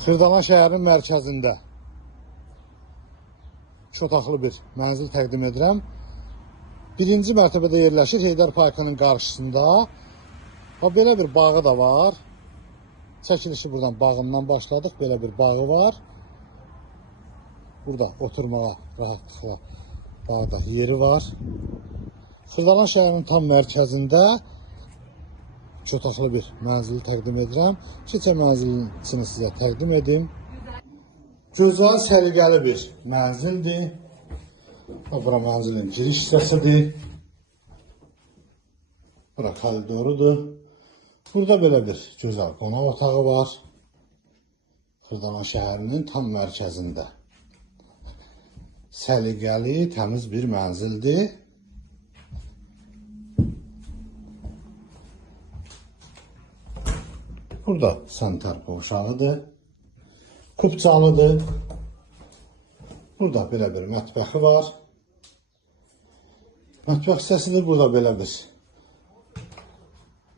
Xırdalan şəhərinin mərkəzində 2 otaqlı bir mənzil təqdim edirəm. Birinci mərtəbədə yerləşir, Heydər Parkının qarşısında. Belə bir bağı da var. Çəkilişi buradan bağından başladıq. Belə bir bağı var. Burada oturmağa rahatlıqla bağda yeri var. Xırdalan şəhərinin tam mərkəzində 2 otaqlı bir mənzili təqdim edirəm. Keçən mənzilin içini sizə təqdim edim. Gözəl, səliqəli bir mənzildir. Bura mənzilin giriş hissəsidir. Bura koridorudur. Burada belə bir gözəl qonaq otağı var. Xırdalan şəhərinin tam mərkəzində. Səliqəli, təmiz bir mənzildir. Burada sanitar qovşağıdır. Kupçalıdır. Burada belə bir mətbəxi var. Mətbəx hissəsidir. Burada belə bir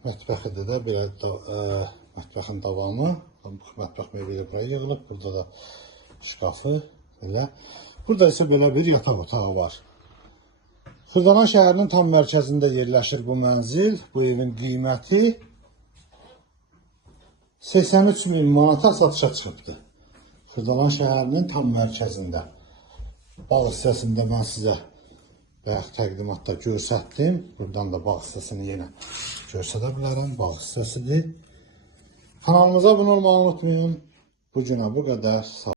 mətbəxidir də. Belə mətbəxin davamı. Mətbəx mebeli buraya yığılıb. Burada da şkafı. Belə. Burada isə belə bir yataq otağı var. Xırdalan şəhərinin tam mərkəzində yerləşir bu mənzil. Bu evin qiyməti 83.000 manata satışa çıxıbdır. Xırdalan şəhərinin tam mərkəzində. Bağ hissəsində mən sizə bayaq təqdimatda göstərdim. Buradan da bağ hissəsini yenə göstərə bilərəm. Bağ hissəsidir. Kanalımıza abunə olmağı unutmayın. Bu günə bu qədər.